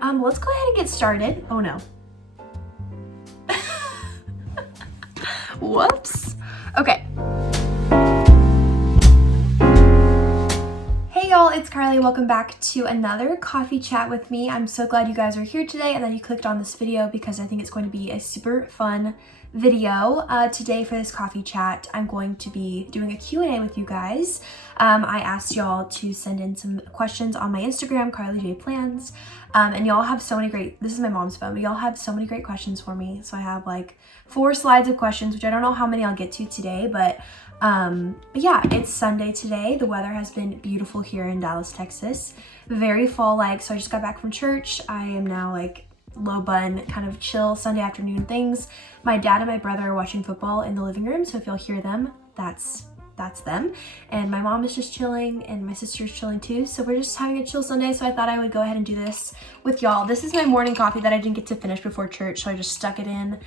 Let's go ahead and get started. Oh no. Whoops. Okay. Hey y'all, it's Carly. Welcome back to another coffee chat with me. I'm so glad you guys are here today and that you clicked on this video because I think it's going to be a super fun video. Today for this coffee chat, I'm going to be doing a Q&A with you guys. I asked y'all to send in some questions on my Instagram, Carly J Plans, and y'all have so many great, this is my mom's phone, but y'all have so many great questions for me. So I have like 4 slides of questions, which I don't know how many I'll get to today, but yeah, it's Sunday today. The weather has been beautiful here in Dallas, Texas. Very fall-like. So I just got back from church. I am now like low bun, kind of chill Sunday afternoon things. My dad and my brother are watching football in the living room. So if you'll hear them, that's them. And my mom is just chilling and my sister's chilling too. So we're just having a chill Sunday. So I thought I would go ahead and do this with y'all. This is my morning coffee that I didn't get to finish before church. So I just stuck it in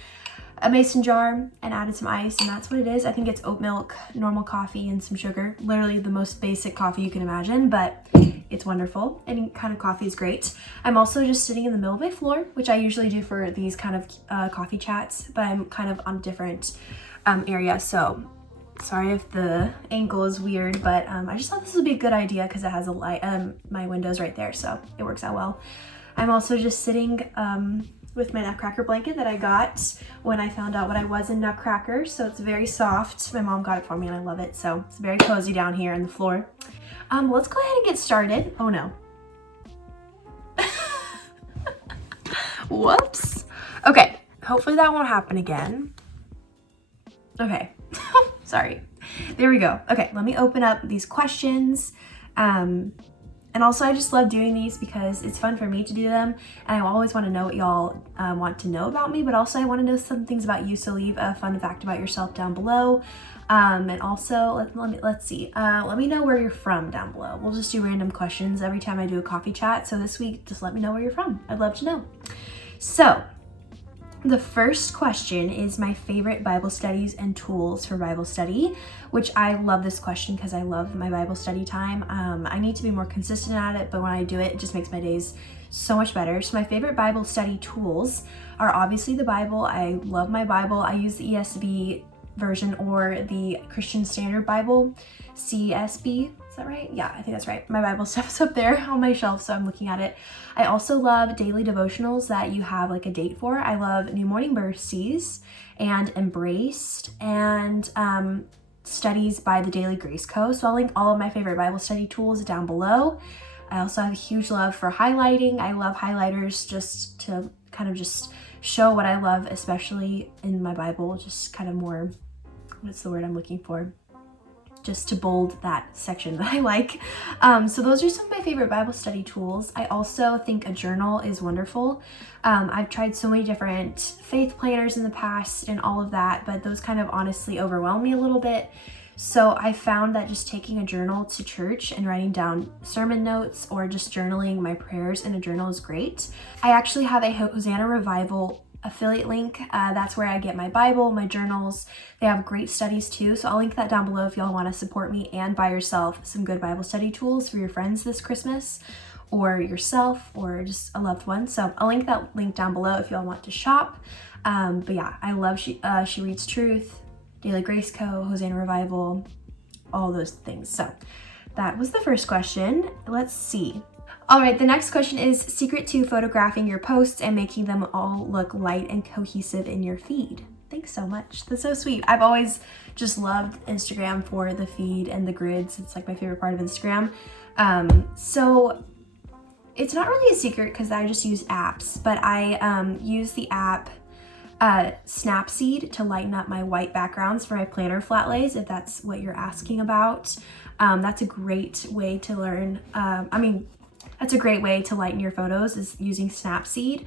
a mason jar and added some ice, and that's what it is. I think it's oat milk, normal coffee, and some sugar. Literally the most basic coffee you can imagine, but it's wonderful. Any kind of coffee is great. I'm also just sitting in the middle of my floor, which I usually do for these kind of coffee chats, but I'm kind of on a different area, so sorry if the angle is weird, but I just thought this would be a good idea because it has a light, my window's right there, so it works out well. I'm also just sitting with my Nutcracker blanket that I got when I found out what I was in Nutcracker. So it's very soft. My mom got it for me and I love it. So it's very cozy down here on the floor. Let's go ahead and get started. Oh no. Whoops. Okay, hopefully that won't happen again. Okay, sorry. There we go. Okay, let me open up these questions. And also I just love doing these because it's fun for me to do them, and I always want to know what y'all want to know about me, but also I want to know some things about you, so leave a fun fact about yourself down below. And also let's see, let me know where you're from down below. We'll just do random questions every time I do a coffee chat, so this week just let me know where you're from. I'd love to know. So the first question is my favorite Bible studies and tools for Bible study, which I love this question because I love my Bible study time. I need to be more consistent at it, but when I do it, it just makes my days so much better. So my favorite Bible study tools are obviously the Bible. I love my Bible. I use the ESV version or the Christian Standard Bible, CSB. Is that right? Yeah, I think that's right. My Bible stuff is up there on my shelf, so I'm looking at it. I also love daily devotionals that you have like a date for. I love New Morning Mercies and Embraced and studies by the Daily Grace Co. So I'll link all of my favorite Bible study tools down below. I also have a huge love for highlighting. I love highlighters just to kind of just show what I love, especially in my Bible, just kind of more, what's the word I'm looking for? Just to bold that section that I like. So those are some of my favorite Bible study tools. I also think a journal is wonderful. I've tried so many different faith planners in the past and all of that, but those kind of honestly overwhelm me a little bit. So I found that just taking a journal to church and writing down sermon notes or just journaling my prayers in a journal is great. I actually have a Hosanna Revival affiliate link. That's where I get my Bible, my journals. They have great studies too, so I'll link that down below if y'all want to support me and buy yourself some good Bible study tools for your friends this Christmas, or yourself, or just a loved one. So I'll link that link down below if y'all want to shop. But yeah, I love She Reads Truth, Daily Grace Co., Hosanna Revival, all those things. So that was the first question. Let's see. All right, the next question is secret to photographing your posts and making them all look light and cohesive in your feed. Thanks so much. That's so sweet. I've always just loved Instagram for the feed and the grids. It's like my favorite part of Instagram. So it's not really a secret because I just use apps, but I use the app Snapseed to lighten up my white backgrounds for my planner flat lays, if that's what you're asking about. That's a great way to learn. That's a great way to lighten your photos, is using Snapseed.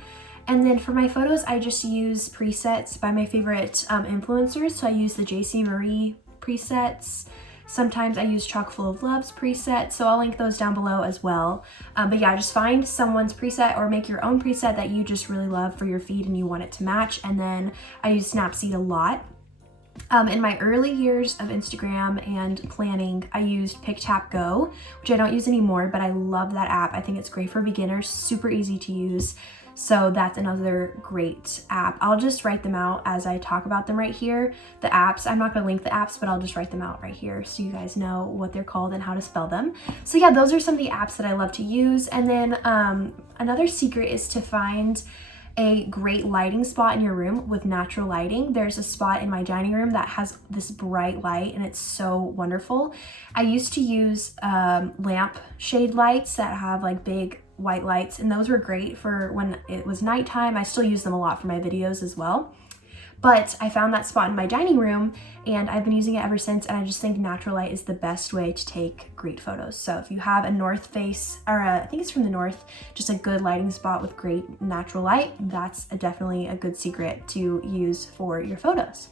And then for my photos, I just use presets by my favorite influencers. So I use the JC Marie presets. Sometimes I use Chock Full of Love's preset, so I'll link those down below as well. But yeah, just find someone's preset or make your own preset that you just really love for your feed and you want it to match. And then I use Snapseed a lot. In my early years of Instagram and planning, I used PicTapGo, which I don't use anymore, but I love that app. I think it's great for beginners, super easy to use. So that's another great app. I'll just write them out as I talk about them right here. The apps, I'm not gonna link the apps, but I'll just write them out right here so you guys know what they're called and how to spell them. So yeah, those are some of the apps that I love to use. And then another secret is to find a great lighting spot in your room with natural lighting. There's a spot in my dining room that has this bright light and it's so wonderful. I used to use lamp shade lights that have like big white lights, and those were great for when it was nighttime. I still use them a lot for my videos as well. But I found that spot in my dining room and I've been using it ever since, and I just think natural light is the best way to take great photos. So if you have a north face, or I think it's from the north, just a good lighting spot with great natural light, that's definitely a good secret to use for your photos.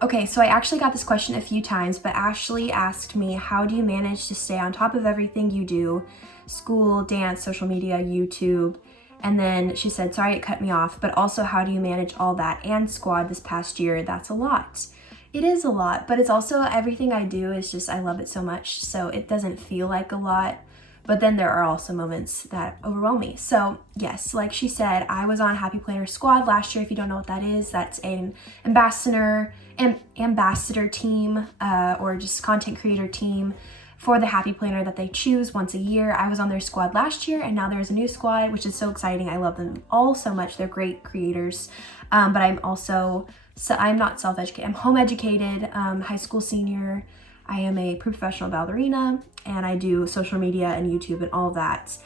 Okay, so I actually got this question a few times, but Ashley asked me, how do you manage to stay on top of everything you do? School, dance, social media, YouTube. And then she said, sorry it cut me off, but also how do you manage all that and squad this past year? That's a lot. It is a lot, but it's also everything I do is just, I love it so much. So it doesn't feel like a lot, but then there are also moments that overwhelm me. So yes, like she said, I was on Happy Planner Squad last year. If you don't know what that is, that's an ambassador team or just content creator team for the Happy Planner that they choose once a year. I was on their squad last year and now there's a new squad, which is so exciting. I love them all so much. They're great creators. But I'm also, so I'm not self-educated. I'm home educated, high school senior. I am a professional ballerina and I do social media and YouTube and all of that.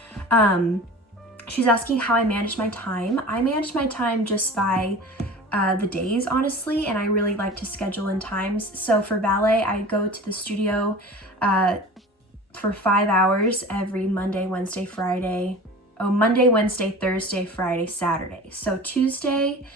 She's asking how I manage my time. I manage my time just by the days, honestly, and I really like to schedule in times. So for ballet, I go to the studio for 5 hours every Monday, Wednesday, Friday. Oh, Monday, Wednesday, Thursday, Friday, Saturday. So Tuesday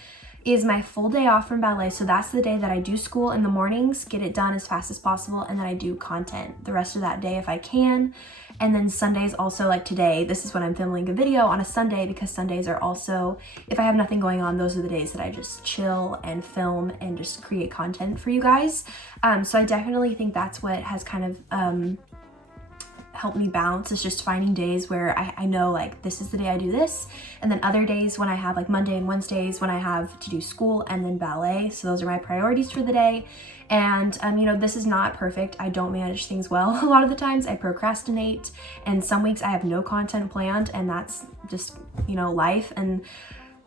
is my full day off from ballet. So that's the day that I do school in the mornings, get it done as fast as possible, and then I do content the rest of that day if I can. And then Sundays also, like today, this is when I'm filming a video on a Sunday, because Sundays are also, if I have nothing going on, those are the days that I just chill and film and just create content for you guys. So I definitely think that's what has kind of helped me balance, is just finding days where I know like this is the day I do this, and then other days when I have like Monday and Wednesdays when I have to do school and then ballet. So those are my priorities for the day. And you know, this is not perfect. I don't manage things well. A lot of the times I procrastinate, and some weeks I have no content planned, and that's just, you know, life. And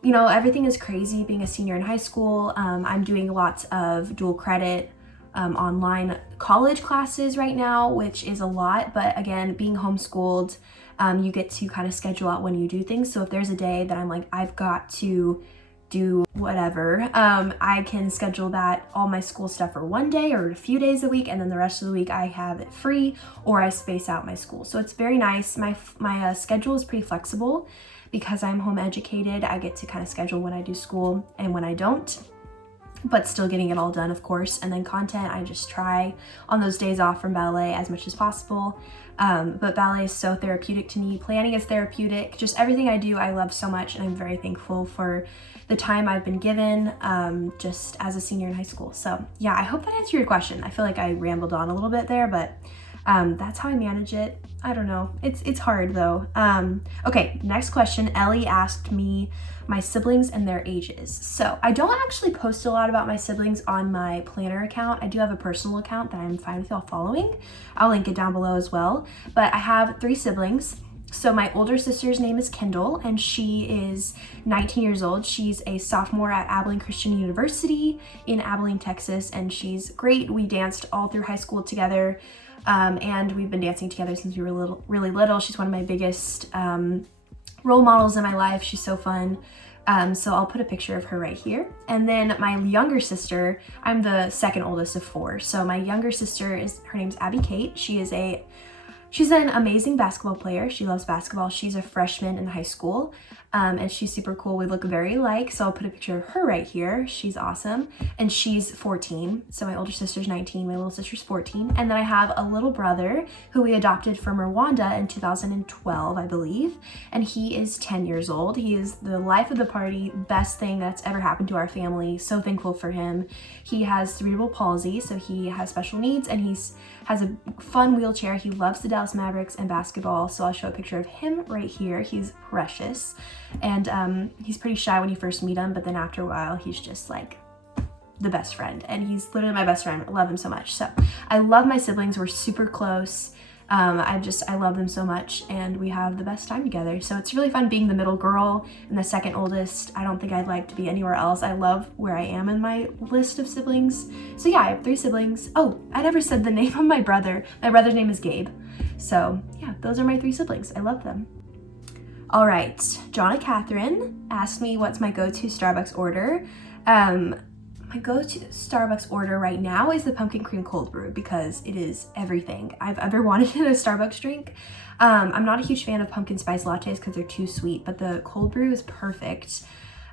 you know, everything is crazy being a senior in high school. I'm doing lots of dual credit online college classes right now, which is a lot, but again, being homeschooled, you get to kind of schedule out when you do things. So if there's a day that I'm like, I've got to do whatever, I can schedule that, all my school stuff for one day or a few days a week, and then the rest of the week I have it free, or I space out my school. So it's very nice. My schedule is pretty flexible because I'm home educated. I get to kind of schedule when I do school and when I don't, but still getting it all done, of course. And then content, I just try on those days off from ballet as much as possible. But ballet is so therapeutic to me. Planning is therapeutic. Just everything I do, I love so much, and I'm very thankful for the time I've been given just as a senior in high school. So yeah, I hope that answered your question. I feel like I rambled on a little bit there, but that's how I manage it. I don't know. It's hard though. Okay, next question. Ellie asked me my siblings and their ages. So I don't actually post a lot about my siblings on my planner account. I do have a personal account that I'm fine with y'all following. I'll link it down below as well. But I have 3 siblings. So my older sister's name is Kendall, and she is 19 years old. She's a sophomore at Abilene Christian University in Abilene, Texas, and she's great. We danced all through high school together, and we've been dancing together since we were really little. She's one of my biggest role models in my life. She's so fun. So I'll put a picture of her right here. And then my younger sister, I'm the second oldest of 4. So my younger sister her name's Abby Kate. She's an amazing basketball player. She loves basketball. She's a freshman in high school. and she's super cool. We look very alike, so I'll put a picture of her right here. She's awesome, and she's 14. So my older sister's 19, my little sister's 14. And then I have a little brother who we adopted from Rwanda in 2012, I believe, and he is 10 years old. He is the life of the party, best thing that's ever happened to our family. So thankful for him. He has cerebral palsy, so he has special needs, and has a fun wheelchair. He loves the Dallas Mavericks and basketball, so I'll show a picture of him right here. He's precious, and he's pretty shy when you first meet him, but then after a while he's just like the best friend, and he's literally my best friend. I love him so much. So I love my siblings. We're super close. I love them so much, and we have the best time together. So it's really fun being the middle girl and the second oldest. I don't think I'd like to be anywhere else. I love where I am in my list of siblings. So yeah, I have 3 siblings. Oh, I never said the name of my brother. My brother's name is Gabe. So yeah, those are my 3 siblings. I love them. All right, Jonna Catherine asked me what's my go-to Starbucks order. My go-to Starbucks order right now is the pumpkin cream cold brew because it is everything I've ever wanted in a Starbucks drink. I'm not a huge fan of pumpkin spice lattes because they're too sweet, but the cold brew is perfect.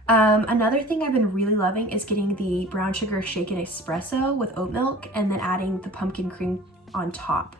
Another thing I've been really loving is getting the brown sugar shaken espresso with oat milk and then adding the pumpkin cream on top.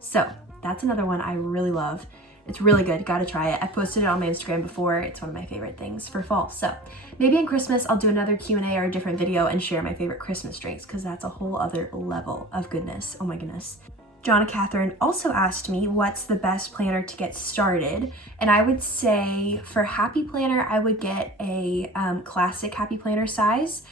So that's another one I really love. It's really good. Gotta try it. I posted it on my Instagram before. It's one of my favorite things for fall. So maybe in Christmas I'll do another Q&A or a different video and share my favorite Christmas drinks because that's a whole other level of goodness. Oh my goodness. Jonna Catherine also asked me what's the best planner to get started, and I would say for Happy Planner I would get a classic Happy Planner size,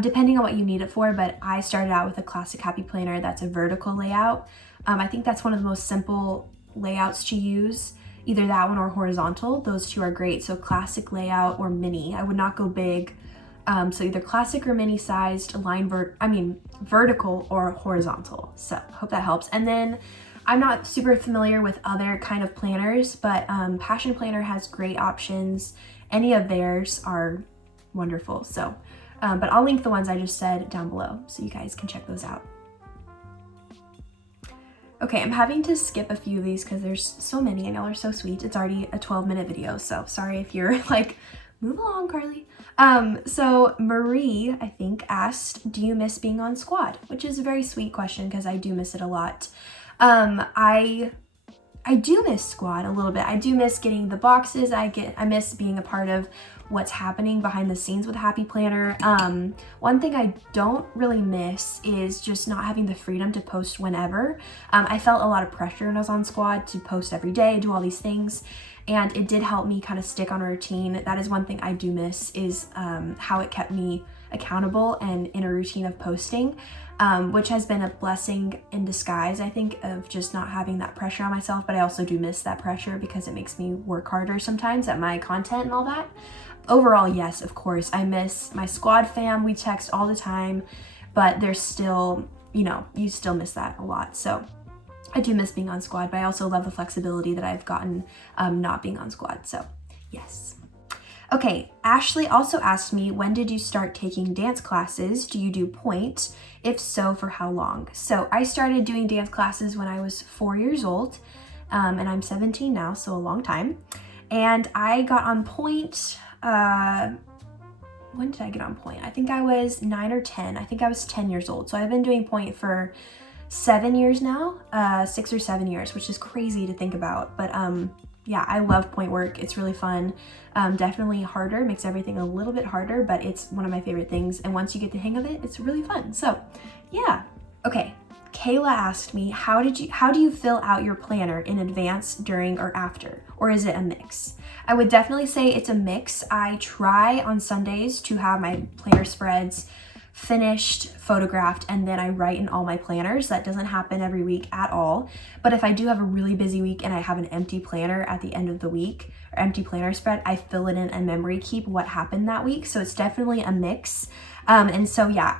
depending on what you need it for, but I started out with a classic Happy Planner that's a vertical layout. I think that's one of the most simple layouts to use, either that one or horizontal. Those 2 are great. So classic layout or mini. I would not go big. So either classic or mini sized, vertical or horizontal. So hope that helps. And then I'm not super familiar with other kind of planners, but Passion Planner has great options. Any of theirs are wonderful. So, but I'll link the ones I just said down below so you guys can check those out. Okay, I'm having to skip a few of these because there's so many and y'all are so sweet. It's already a 12-minute video, so sorry if you're like, move along, Carlie. So Marie, I think, asked, do you miss being on squad? Which is a very sweet question because I do miss it a lot. I do miss squad a little bit. I do miss getting the boxes. I miss being a part of what's happening behind the scenes with Happy Planner. One thing I don't really miss is just not having the freedom to post whenever. I felt a lot of pressure when I was on squad to post every day, do all these things, and it did help me kind of stick on a routine. That is one thing I do miss, is how it kept me accountable and in a routine of posting, which has been a blessing in disguise, I think, of just not having that pressure on myself. But I also do miss that pressure because it makes me work harder sometimes at my content and all that. Overall, yes, of course, I miss my squad fam. We text all the time, but there's still, you still miss that a lot. So I do miss being on squad, but I also love the flexibility that I've gotten not being on squad. So yes. Okay, Ashley also asked me, when did you start taking dance classes? Do you do point? If so, for how long? So I started doing dance classes when I was 4 years old, and I'm 17 now, so a long time. And I got on point, when did I get on point? I think I was 9 or 10. I think I was 10 years old. So I've been doing point for 7 years now, 6 or 7 years, which is crazy to think about. But yeah, I love point work. It's really fun. Definitely harder, makes everything a little bit harder, but it's one of my favorite things. And once you get the hang of it, it's really fun. So yeah. Okay. Kayla asked me, how do you fill out your planner in advance, during, or after? Or is it a mix? I would definitely say it's a mix. I try on Sundays to have my planner spreads finished, photographed, and then I write in all my planners. That doesn't happen every week at all. But if I do have a really busy week and I have an empty planner at the end of the week, or empty planner spread, I fill it in and memory keep what happened that week. So it's definitely a mix. And so yeah,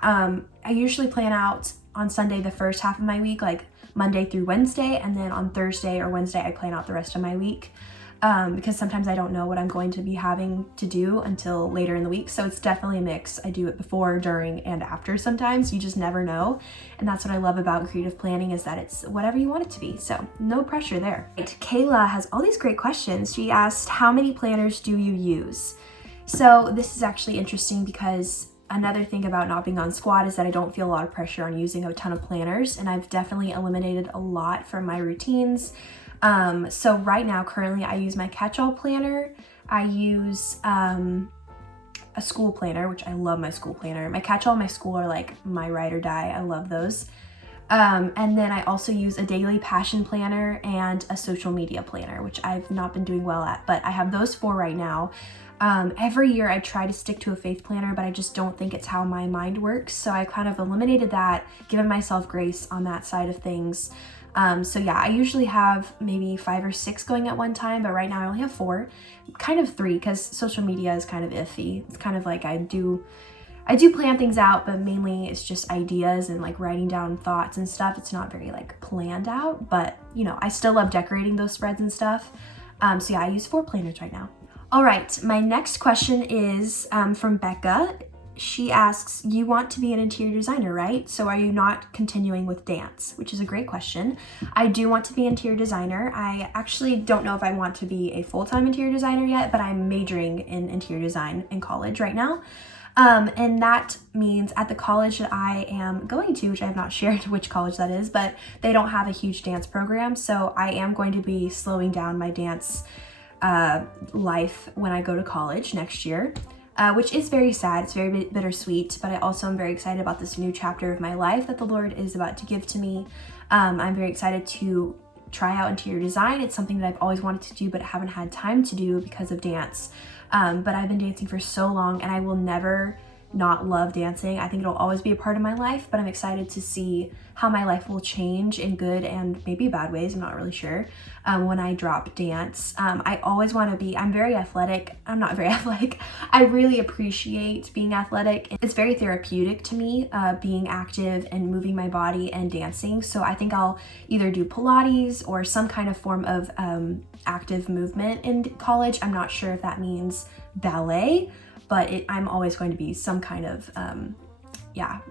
I usually plan out on Sunday the first half of my week, like Monday through Wednesday, and then on Thursday or Wednesday I plan out the rest of my week. because sometimes I don't know what I'm going to be having to do until later in the week. So it's definitely a mix. I do it before, during, and after sometimes. You just never know. And that's what I love about creative planning, is that it's whatever you want it to be. So no pressure there. Right, Kayla has all these great questions. She asked, how many planners do you use? So this is actually interesting because another thing about not being on squad is that I don't feel a lot of pressure on using a ton of planners, and I've definitely eliminated a lot from my routines. So right now, currently, I use my catch-all planner. I use a school planner, which I love my school planner. My catch-all and my school are like my ride or die. I love those. And then I also use a daily passion planner and a social media planner, which I've not been doing well at, but I have those 4 right now. Every year I try to stick to a faith planner, but I just don't think it's how my mind works. So I kind of eliminated that, given myself grace on that side of things. So yeah, I usually have maybe 5 or 6 going at one time, but right now I only have 4, kind of 3, because social media is kind of iffy. It's kind of like I do plan things out, but mainly it's just ideas and like writing down thoughts and stuff. It's not very like planned out, but you know, I still love decorating those spreads and stuff. So yeah, I use 4 planners right now. All right, my next question is from Becca. She asks, you want to be an interior designer, right? So are you not continuing with dance? Which is a great question. I do want to be an interior designer. I actually don't know if I want to be a full-time interior designer yet, but I'm majoring in interior design in college right now. And that means at the college that I am going to, which I have not shared which college that is, but they don't have a huge dance program. So I am going to be slowing down my dance life when I go to college next year. Which is very sad. It's very bittersweet, but I also am very excited about this new chapter of my life that the Lord is about to give to me. I'm very excited to try out interior design. It's something that I've always wanted to do, but haven't had time to do because of dance. But I've been dancing for so long, and I will never not love dancing. I think it'll always be a part of my life, but I'm excited to see how my life will change in good and maybe bad ways, I'm not really sure, when I drop dance. I always want to be, I'm very athletic. I'm not very athletic. I really appreciate being athletic. It's very therapeutic to me, being active and moving my body and dancing. So I think I'll either do Pilates or some kind of form of active movement in college. I'm not sure if that means ballet, but I'm always going to be some kind of,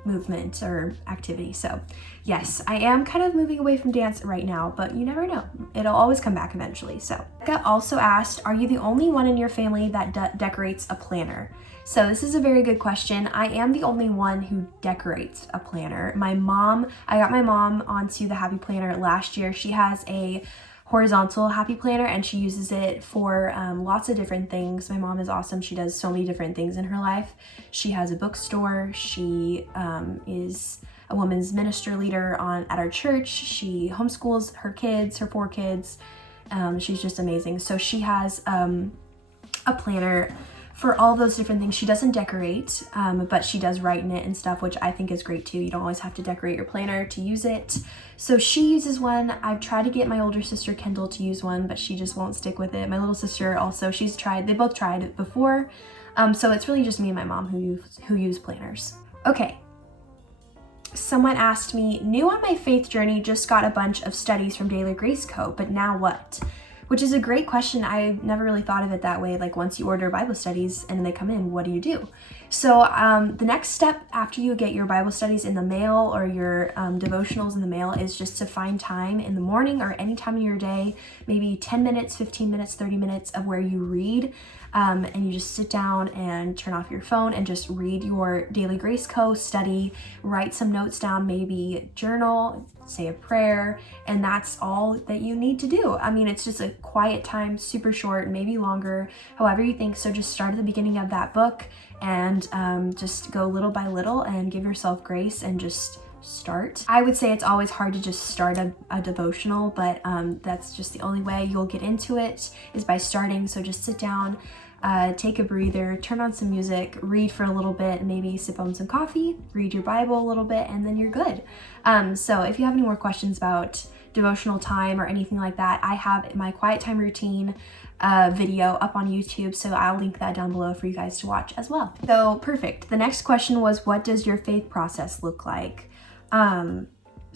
movement or activity. So yes, I am kind of moving away from dance right now, but you never know. It'll always come back eventually. So Becca also asked, are you the only one in your family that decorates a planner? So this is a very good question. I am the only one who decorates a planner. I got my mom onto the Happy Planner last year. She has a horizontal Happy Planner and she uses it for lots of different things. My mom is awesome. She does so many different things in her life. She has a bookstore. She is a women's minister leader at our church. She homeschools her kids, her 4 kids. She's just amazing. So she has a planner for all those different things. She doesn't decorate, but she does write in it and stuff, which I think is great too. You don't always have to decorate your planner to use it. So she uses one. I've tried to get my older sister Kendall to use one, but she just won't stick with it. My little sister also, they both tried it before. So it's really just me and my mom who use planners. Okay. Someone asked me, new on my faith journey, just got a bunch of studies from Daily Grace Co., but now what? Which is a great question. I never really thought of it that way. Like once you order Bible studies and they come in, what do you do? So the next step after you get your Bible studies in the mail or your devotionals in the mail is just to find time in the morning or any time of your day, maybe 10 minutes, 15 minutes, 30 minutes of where you read. And you just sit down and turn off your phone and just read your Daily Grace Co. study, write some notes down, maybe journal, say a prayer, and that's all that you need to do. I mean, it's just a quiet time, super short, maybe longer, however you think. So just start at the beginning of that book and just go little by little and give yourself grace and just start. I would say it's always hard to just start a devotional, but that's just the only way you'll get into it is by starting. So just sit down, take a breather, turn on some music, read for a little bit, maybe sip on some coffee, read your Bible a little bit, and then you're good. So if you have any more questions about devotional time or anything like that, I have my quiet time routine video up on YouTube, so I'll link that down below for you guys to watch as well. So perfect. The next question was, what does your faith process look like?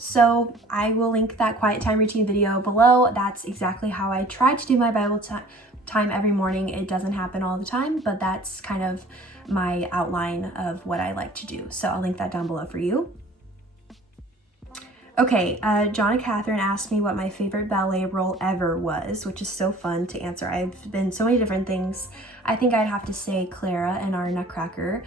So I will link that quiet time routine video below. That's exactly how I try to do my Bible time every morning. It doesn't happen all the time, but that's kind of my outline of what I like to do. So I'll link that down below for you. Okay, John and Catherine asked me what my favorite ballet role ever was, which is so fun to answer. I've been so many different things. I think I'd have to say Clara in our Nutcracker.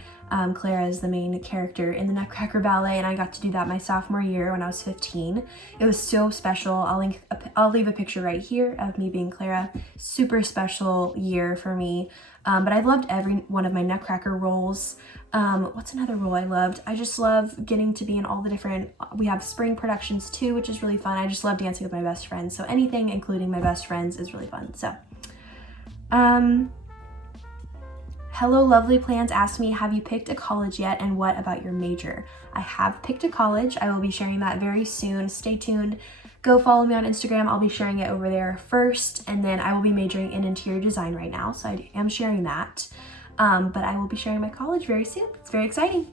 Clara is the main character in the Nutcracker ballet, and I got to do that my sophomore year when I was 15. It was so special. I'll leave a picture right here of me being Clara. Super special year for me. But I loved every one of my Nutcracker roles. What's another role I loved? I just love getting to be in all the different, we have spring productions too, which is really fun. I just love dancing with my best friends. So anything, including my best friends, is really fun. So, Hello Lovely Plans asked me, have you picked a college yet, and what about your major? I have picked a college. I will be sharing that very soon. Stay tuned. Go follow me on Instagram. I'll be sharing it over there first, and then I will be majoring in interior design right now, so I am sharing that. But I will be sharing my college very soon. It's very exciting.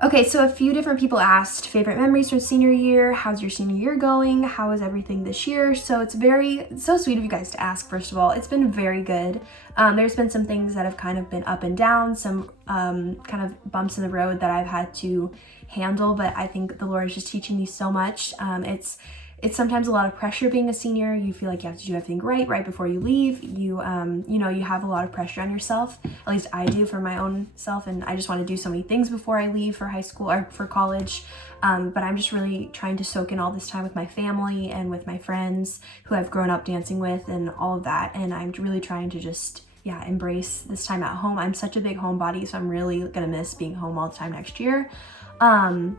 Okay, so a few different people asked favorite memories from senior year. How's your senior year going? How is everything this year? So it's so sweet of you guys to ask, first of all. It's been very good. There's been some things that have kind of been up and down, some kind of bumps in the road that I've had to handle, but I think the Lord is just teaching me so much. It's sometimes a lot of pressure being a senior. You feel like you have to do everything right before you leave. You know, you have a lot of pressure on yourself. At least I do for my own self, and I just want to do so many things before I leave for high school or for college. But I'm just really trying to soak in all this time with my family and with my friends who I've grown up dancing with and all of that. And I'm really trying to just, embrace this time at home. I'm such a big homebody, so I'm really gonna miss being home all the time next year. But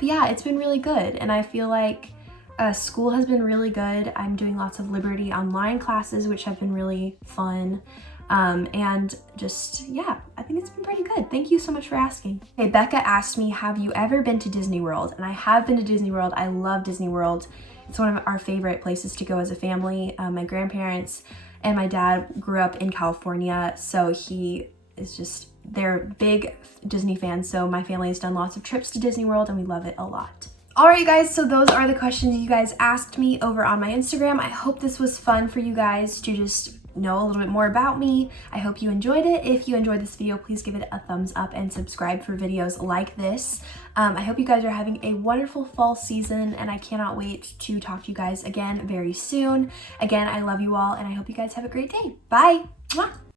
yeah, it's been really good, and I feel like school has been really good. I'm doing lots of Liberty online classes, which have been really fun. And just, I think it's been pretty good. Thank you so much for asking. Okay, Becca asked me, have you ever been to Disney World? And I have been to Disney World. I love Disney World. It's one of our favorite places to go as a family. My grandparents and my dad grew up in California, so they're big Disney fans. So my family has done lots of trips to Disney World, and we love it a lot. All right, you guys, so those are the questions you guys asked me over on my Instagram. I hope this was fun for you guys to just know a little bit more about me. I hope you enjoyed it. If you enjoyed this video, please give it a thumbs up and subscribe for videos like this. I hope you guys are having a wonderful fall season, and I cannot wait to talk to you guys again very soon. Again, I love you all, and I hope you guys have a great day. Bye. Mwah.